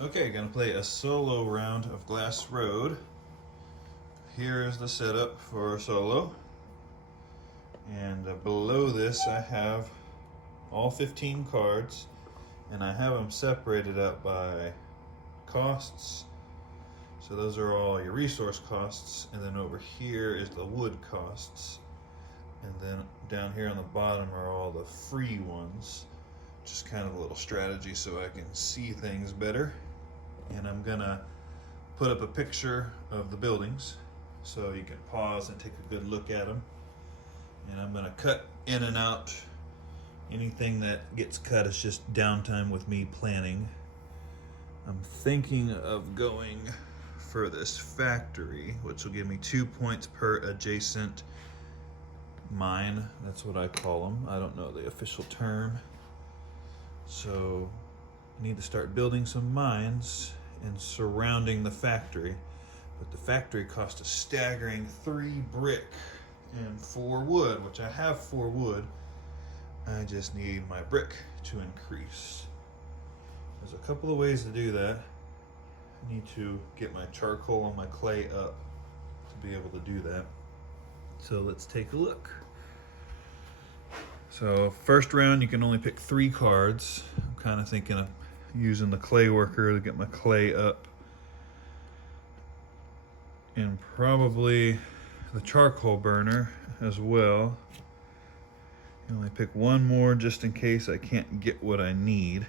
Okay, gonna play a solo round of Glass Road. Here is the setup for a solo. And below this I have all 15 cards, and I have them separated up by costs. So those are all your resource costs, and then over here is the wood costs. And then down here on the bottom are all the free ones. Just kind of a little strategy so I can see things better. And I'm gonna put up a picture of the buildings so you can pause and take a good look at them. And I'm gonna cut in and out. Anything that gets cut is just downtime with me planning. I'm thinking of going for this factory, which will give me 2 points per adjacent mine. That's what I call them. I don't know the official term. So I need to start building some mines and surrounding the factory. But the factory cost a staggering 3 brick and 4 wood, which I have 4 wood. I just need my brick to increase. There's a couple of ways to do that. I need to get my charcoal and my clay up to be able to do that. So let's take a look. So first round, you can only pick 3 cards. I'm kind of thinking of using the clay worker to get my clay up. And probably the charcoal burner as well. You only pick 1 more just in case I can't get what I need.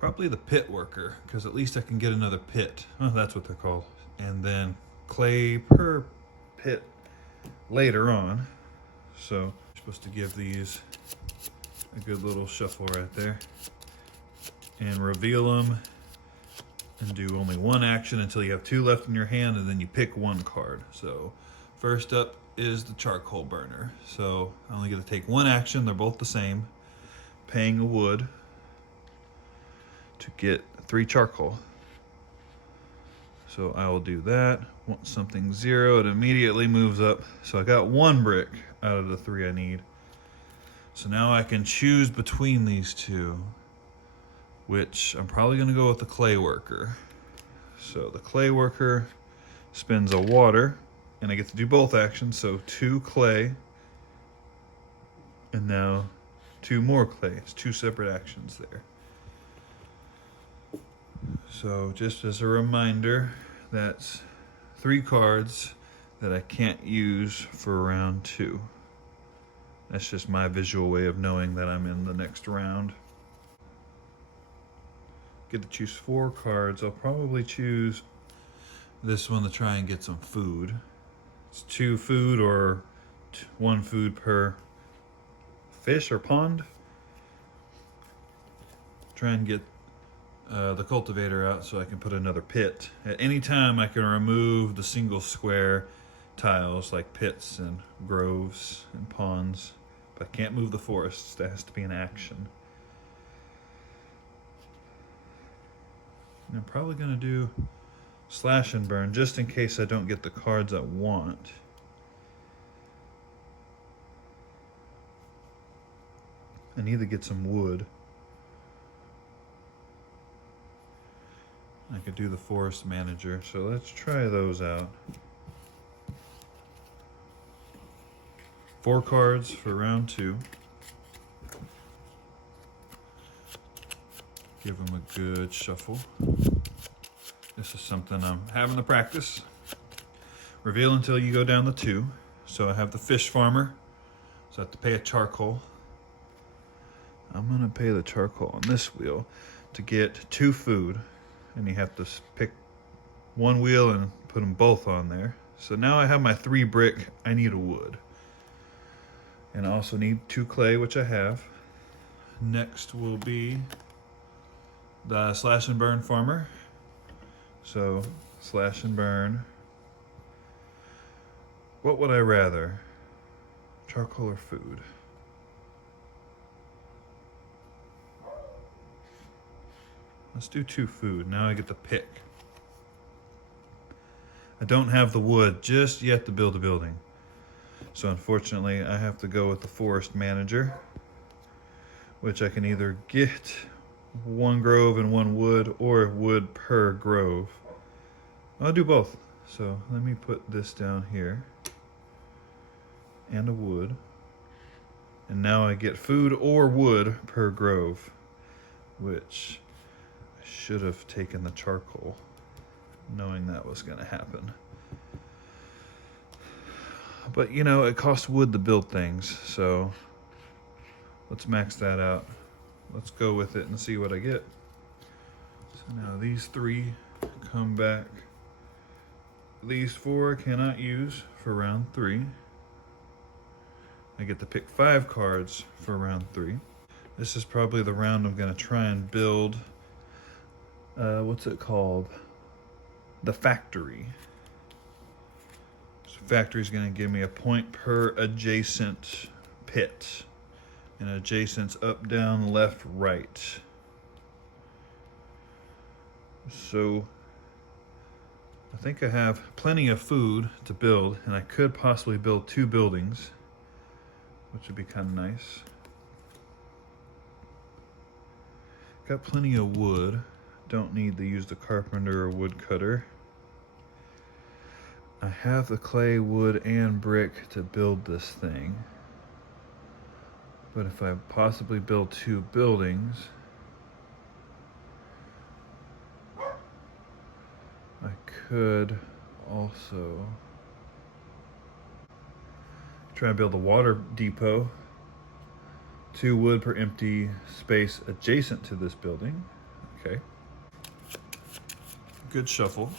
Probably the pit worker, because at least I can get another pit. Oh, that's what they're called. And then clay per pit later on. So you're supposed to give these a good little shuffle right there. And reveal them and do only 1 action until you have 2 left in your hand, and then you pick 1 card. So first up is the charcoal burner. So I only get to take 1 action. They're both the same. Paying a wood to get 3 charcoal. So I will do that. Want something 0, it immediately moves up. So I got 1 brick out of the 3 I need. So now I can choose between these 2, which I'm probably gonna go with the clay worker. So the clay worker spends a water, and I get to do both actions. So 2 clay, and now 2 more clay. It's 2 separate actions there. So just as a reminder, that's 3 cards that I can't use for round 2. That's just my visual way of knowing that I'm in the next round. Get to choose 4 cards. I'll probably choose this one to try and get some food. It's 2 food or 1 food per fish or pond. Try and get the cultivator out so I can put another pit. At any time I can remove the single square tiles like pits and groves and ponds, but I can't move the forests. That has to be an action. And I'm probably going to do slash and burn just in case I don't get the cards I want. I need to get some wood. I could do the forest manager, so let's try those out. 4 cards for round 2. Give them a good shuffle. This is something I'm having to practice. Reveal until you go down the 2. So I have the fish farmer, so I have to pay a charcoal. I'm gonna pay the charcoal on this wheel to get 2 food. And you have to pick 1 wheel and put them both on there. So now I have my 3 brick. I need a wood. And I also need 2 clay, which I have. Next will be the slash and burn farmer. So slash and burn. What would I rather? Charcoal or food? Let's do 2 food. Now I get to pick. I don't have the wood just yet to build a building. So unfortunately, I have to go with the forest manager, which I can either get one grove and one wood, or wood per grove. I'll do both. So let me put this down here and a wood. And now I get food or wood per grove, which I should have taken the charcoal, knowing that was going to happen. But you know, it costs wood to build things, so let's max that out. Let's go with it and see what I get. So now these 3 come back. These 4 I cannot use for round 3. I get to pick 5 cards for round 3. This is probably the round I'm going to try and build, what's it called? The factory. So factory is going to give me a point per adjacent pit. And adjacent's up, down, left, right. So I think I have plenty of food to build, and I could possibly build 2 buildings, which would be kind of nice. Got plenty of wood. Don't need to use the carpenter or woodcutter. I have the clay, wood, and brick to build this thing. But if I possibly build 2 buildings, I could also try and build a water depot. 2 wood per empty space adjacent to this building. Okay. Good shuffle.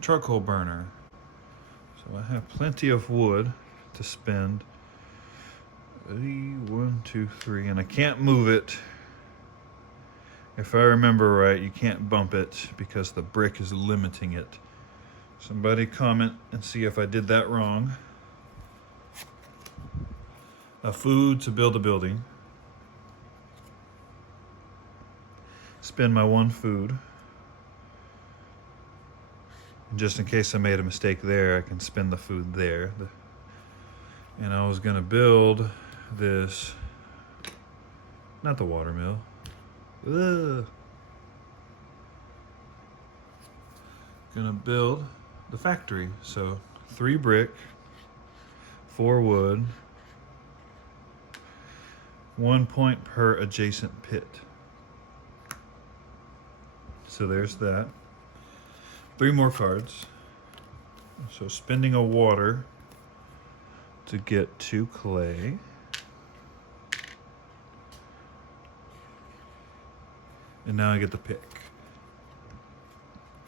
Charcoal burner. So I have plenty of wood to spend. 1, 2, 3, and I can't move it. If I remember right, you can't bump it because the brick is limiting it. Somebody comment and see if I did that wrong. A food to build a building. Spend my 1 food. Just in case I made a mistake there, I can spend the food there. And I was gonna build this, not the water mill. Ugh. Gonna build the factory. So 3 brick, 4 wood, 1 point per adjacent pit. So there's that. 3 more cards. So spending a water to get 2 clay. And now I get to pick,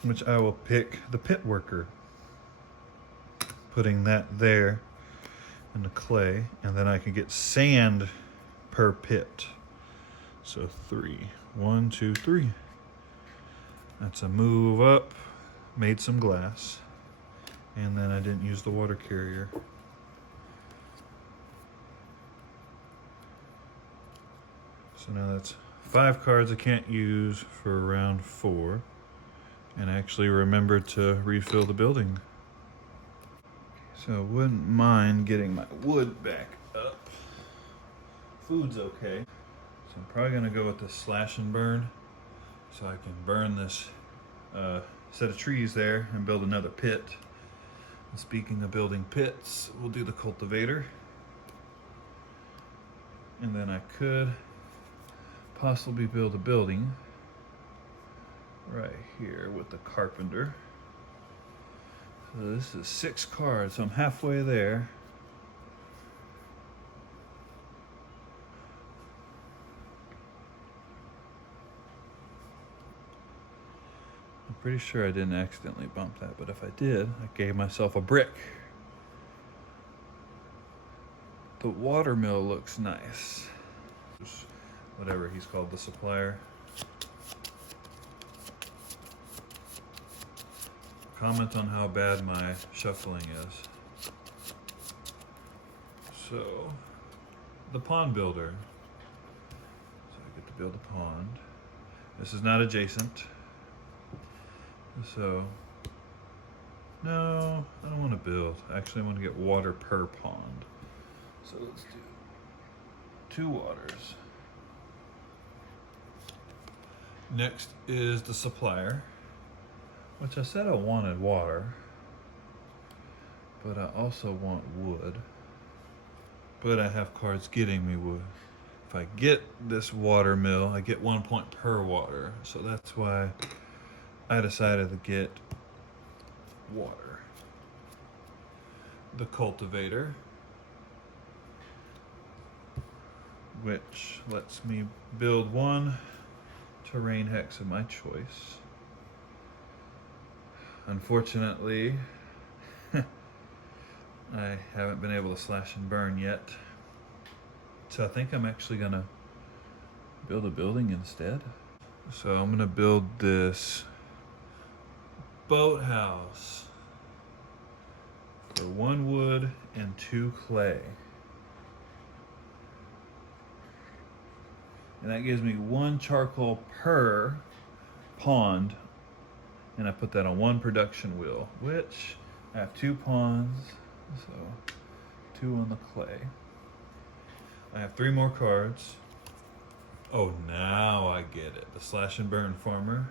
which I will pick the pit worker. Putting that there in the clay, and then I can get sand per pit. So 3. 1, 2, 3. That's a move up. Made some glass, and then I didn't use the water carrier. So now that's 5 cards I can't use for round 4, and actually remember to refill the building. So I wouldn't mind getting my wood back up. Food's okay. So I'm probably gonna go with the slash and burn, so I can burn this set of trees there and build another pit. And speaking of building pits, we'll do the cultivator. And then I could possibly build a building right here with the carpenter. So this is 6 cards, so I'm halfway there. I'm pretty sure I didn't accidentally bump that, but if I did, I gave myself a brick. The watermill looks nice. Whatever he's called, the supplier. Comment on how bad my shuffling is. So, the pond builder. So I get to build a pond. This is not adjacent. So, no, I don't want to build. I actually want to get water per pond. So let's do 2 waters. Next is the supplier, which I said I wanted water, but I also want wood. But I have cards getting me wood. If I get this water mill, I get 1 point per water. So that's why I decided to get water. The cultivator, which lets me build 1 terrain hex of my choice. Unfortunately, I haven't been able to slash and burn yet. So I think I'm actually gonna build a building instead. So I'm gonna build this boathouse for 1 wood and 2 clay. And that gives me 1 charcoal per pond. And I put that on 1 production wheel, which I have 2 ponds, so 2 on the clay. I have 3 more cards. Oh, now I get it. The slash and burn farmer.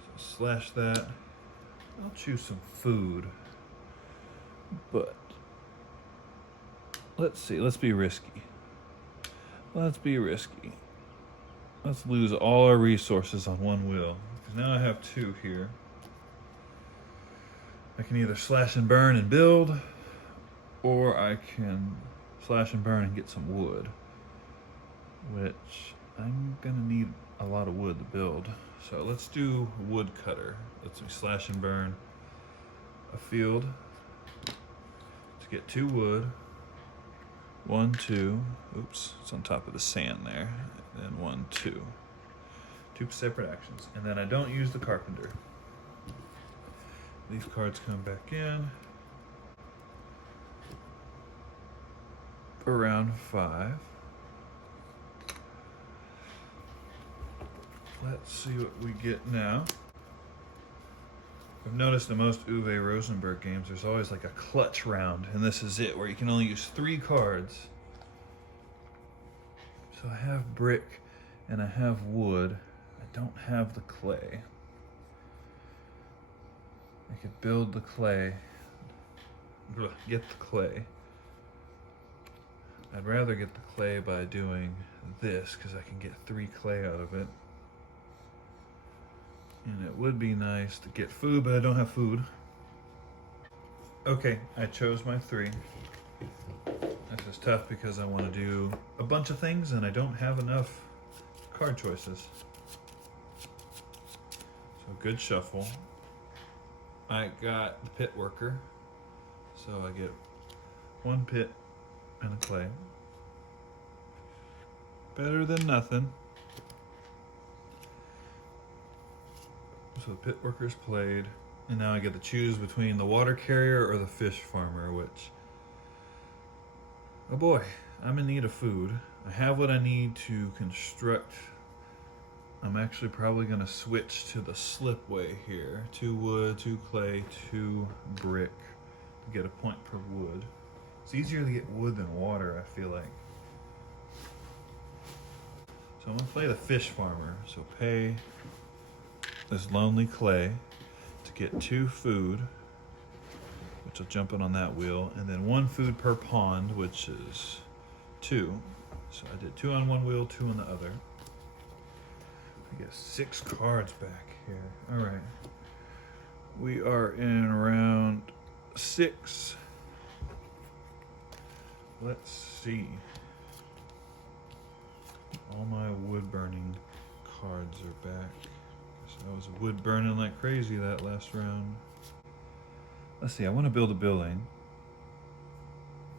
So slash that. I'll choose some food. But let's see, let's be risky. Let's be risky. Let's lose all our resources on 1 wheel. Because now I have 2 here. I can either slash and burn and build, or I can slash and burn and get some wood. Which I'm gonna need a lot of wood to build. So let's do wood cutter. Let's slash and burn a field to get 2 wood. 1, 2, oops, it's on top of the sand there. And then 1, 2. 2 separate actions. And then I don't use the carpenter. These cards come back in for round 5. Let's see what we get now. I've noticed in most Uwe Rosenberg games, there's always like a clutch round, and this is it, where you can only use 3 cards. So I have brick and I have wood. I don't have the clay. I could build the clay, get the clay. I'd rather get the clay by doing this, because I can get 3 clay out of it. And it would be nice to get food, but I don't have food. Okay, I chose my 3. This is tough because I want to do a bunch of things and I don't have enough card choices. So good shuffle. I got the pit worker. So I get 1 pit and a clay. Better than nothing. So the pit worker's played, and now I get to choose between the water carrier or the fish farmer, which, oh boy, I'm in need of food. I have what I need to construct. I'm actually probably gonna switch to the slipway here. 2 wood, 2 clay, 2 brick to get a point per wood. It's easier to get wood than water, I feel like. So I'm gonna play the fish farmer. So pay this lonely clay to get 2 food, which will jump in on that wheel, and then 1 food per pond, which is 2. So I did 2 on 1 wheel, 2 on the other. I get 6 cards back here. All right. We are in round 6. Let's see. All my wood burning cards are back. I was wood burning like crazy that last round. Let's see, I want to build a building.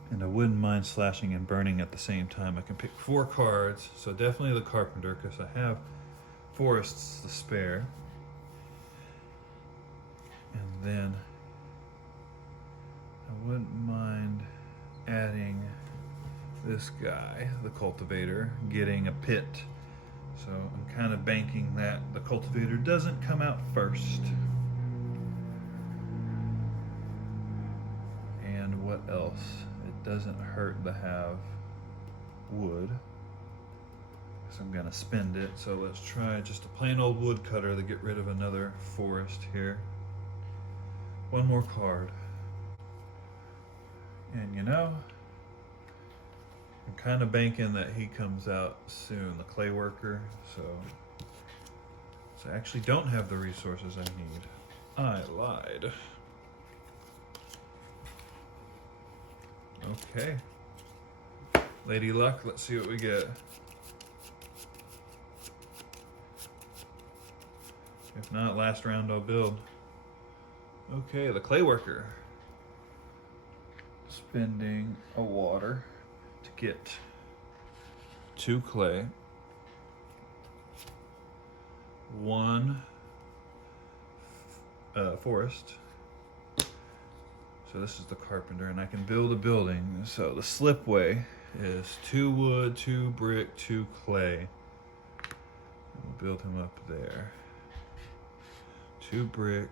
And I wouldn't mind slashing and burning at the same time. I can pick 4 cards, so definitely the carpenter, because I have forests to spare. And then I wouldn't mind adding this guy, the cultivator, getting a pit. So I'm kind of banking that the cultivator doesn't come out first. And what else? It doesn't hurt to have wood. So I'm gonna spend it. So let's try just a plain old wood cutter to get rid of another forest here. One more card. And you know, I'm kind of banking that he comes out soon, the clay worker. So I actually don't have the resources I need. I lied. Okay. Lady Luck, let's see what we get. If not, last round I'll build. Okay, the clay worker. Spending a water to get 2 clay, 1 forest. So this is the carpenter, and I can build a building. So the slipway is 2 wood, 2 brick, 2 clay. We'll build him up there. 2 brick,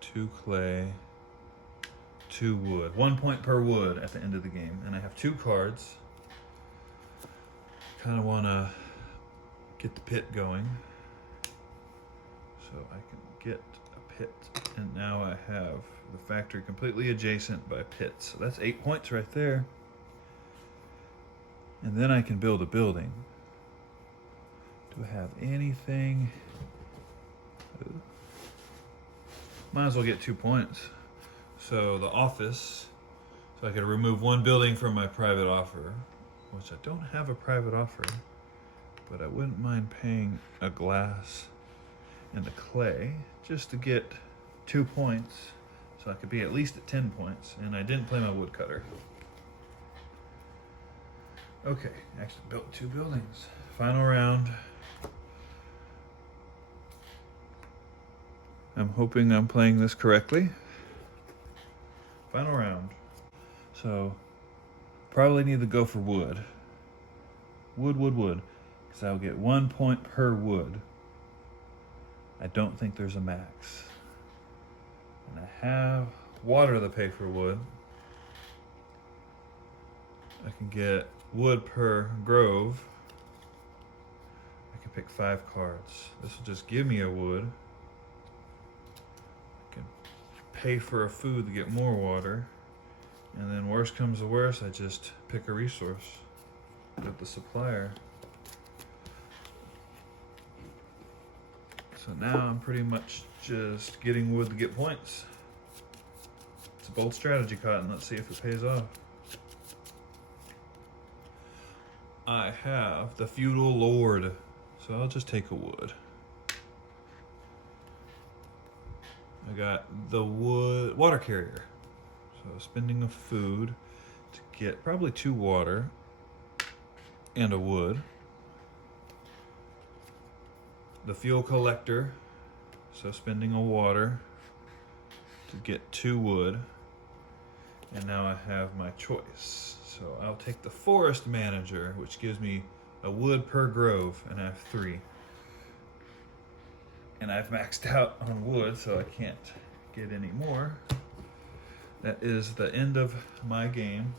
2 clay, 2 wood. 1 point per wood at the end of the game. And I have 2 cards. Kind of want to get the pit going. So I can get a pit. And now I have the factory completely adjacent by pits. So that's 8 points right there. And then I can build a building. Do I have anything? Might as well get 2 points. So the office, so I could remove 1 building from my private offer, which I don't have a private offer, but I wouldn't mind paying a glass and a clay just to get 2 points, so I could be at least at 10 points, and I didn't play my woodcutter. Okay, actually built 2 buildings. Final round. I'm hoping I'm playing this correctly. Final round. So, probably need to go for wood. Wood. Because I'll get 1 point per wood. I don't think there's a max. And I have water to pay for wood. I can get wood per grove. I can pick 5 cards. This will just give me a wood. Pay for a food to get more water, and then worst comes to worst, I just pick a resource with the supplier. So now I'm pretty much just getting wood to get points. It's a bold strategy, Cotton. Let's see if it pays off. I have the feudal lord, so I'll just take a wood. I got the wood water carrier. So spending a food to get probably 2 water and a wood. The fuel collector. So spending a water to get 2 wood. And now I have my choice. So I'll take the forest manager, which gives me a wood per grove, and I have 3. And I've maxed out on wood, so I can't get any more. That is the end of my game.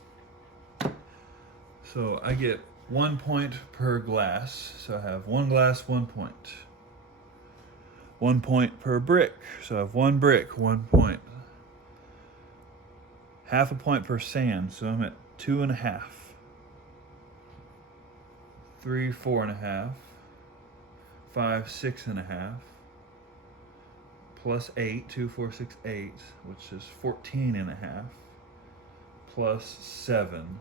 So I get 1 point per glass. So I have 1 glass, 1 point. 1 point per brick. So I have 1 brick, 1 point. Half a point per sand. So I'm at 2.5. 3, 4.5. 5, 6.5. Plus 8, 2, 4, 6, 8, which is 14.5, plus 7,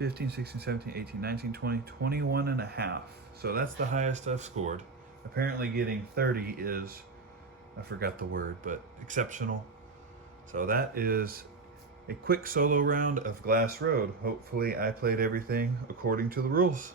15, 16, 17, 18, 19, 20, 21.5. So that's the highest I've scored. Apparently getting 30 is, I forgot the word, but exceptional. So that is a quick solo round of Glass Road. Hopefully I played everything according to the rules.